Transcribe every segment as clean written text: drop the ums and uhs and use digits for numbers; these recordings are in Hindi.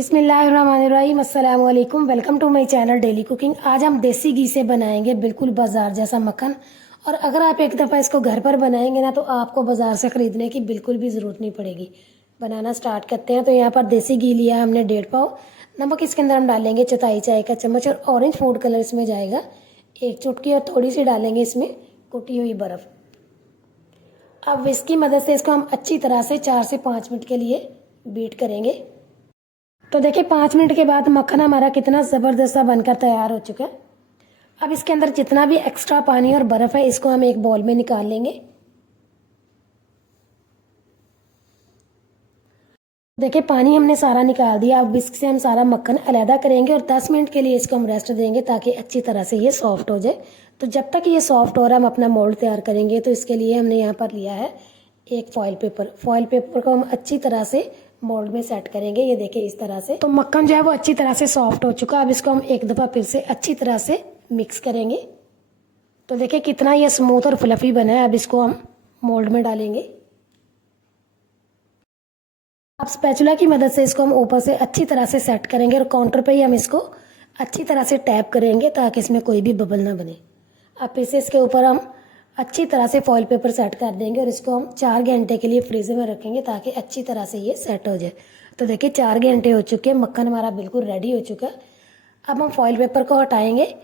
बिस्मिल्लाहिर्रहमानिर्रहीम, अस्सलाम वालेकुम। Welcome to my channel daily cooking. आज हम देसी घी से बनाएंगे बिल्कुल बाजार जैसा मक्खन। और अगर आप एक दफ़ा इसको घर पर बनाएंगे ना तो आपको बाजार से ख़रीदने की बिल्कुल भी ज़रूरत नहीं पड़ेगी। बनाना स्टार्ट करते हैं। तो यहाँ पर देसी घी लिया है हमने 1.5 पाव। नमक इसके अंदर हम डालेंगे 1/4 चाय का चम्मच और ऑरेंज फूड कलर इसमें जाएगा 1 चुटकी। और थोड़ी सी डालेंगे इसमें कुटी हुई बर्फ़। अब इसकी मदद से इसको हम अच्छी तरह से 4 से 5 मिनट के लिए बीट करेंगे। तो देखिए 5 मिनट के बाद मक्खन हमारा कितना ज़बरदस्त सा बनकर तैयार हो चुका है। अब इसके अंदर जितना भी एक्स्ट्रा पानी और बर्फ़ है इसको हम एक बाउल में निकाल लेंगे। देखिए पानी हमने सारा निकाल दिया। अब इससे हम सारा मक्खन अलहदा करेंगे और 10 मिनट के लिए इसको हम रेस्ट देंगे ताकि अच्छी तरह से ये सॉफ्ट हो जाए। तो जब तक ये सॉफ्ट हो रहा है हम अपना मोल्ड तैयार करेंगे। तो इसके लिए हमने यहाँ पर लिया है एक फॉइल पेपर को हम अच्छी तरह से मोल्ड में सेट करेंगे। ये देखिए इस तरह से। तो मक्खन जो है वो अच्छी तरह से सॉफ्ट हो चुका है। अब इसको हम एक दफ़ा फिर से अच्छी तरह से मिक्स करेंगे। तो देखिए कितना ये स्मूथ और फ्लफी बना है। अब इसको हम मोल्ड में डालेंगे। अब स्पैचुला की मदद से इसको हम ऊपर से अच्छी तरह से सेट करेंगे और काउंटर पे ही हम इसको अच्छी तरह से टैप करेंगे ताकि इसमें कोई भी बबल ना बने। अब फिर से इसके ऊपर हम अच्छी तरह से फॉइल पेपर सेट कर देंगे और इसको हम 4 घंटे के लिए फ्रीज़र में रखेंगे ताकि अच्छी तरह से ये सेट हो जाए। तो देखिए 4 घंटे हो चुके हैं, मक्खन हमारा बिल्कुल रेडी हो चुका है। अब हम फॉइल पेपर को हटाएंगे।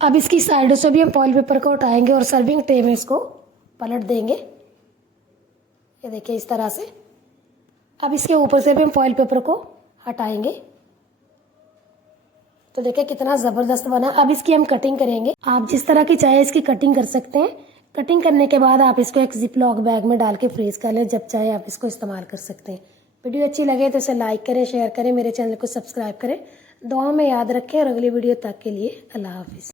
अब इसकी साइडों से भी हम फॉइल पेपर को हटाएंगे और सर्विंग ट्रे में इसको पलट देंगे। ये देखिए इस तरह से। अब इसके ऊपर से भी हम फॉइल पेपर को हटाएंगे। तो देखिए कितना ज़बरदस्त बना। अब इसकी हम कटिंग करेंगे। आप जिस तरह की चाहे इसकी कटिंग कर सकते हैं। कटिंग करने के बाद आप इसको एक जिप लॉक बैग में डाल के फ्रीज कर लें। जब चाहे आप इसको इस्तेमाल कर सकते हैं। वीडियो अच्छी लगे तो इसे लाइक करें, शेयर करें, मेरे चैनल को सब्सक्राइब करें। दुआ में याद रखें और अगली वीडियो तक के लिए अल्लाह हाफिज़।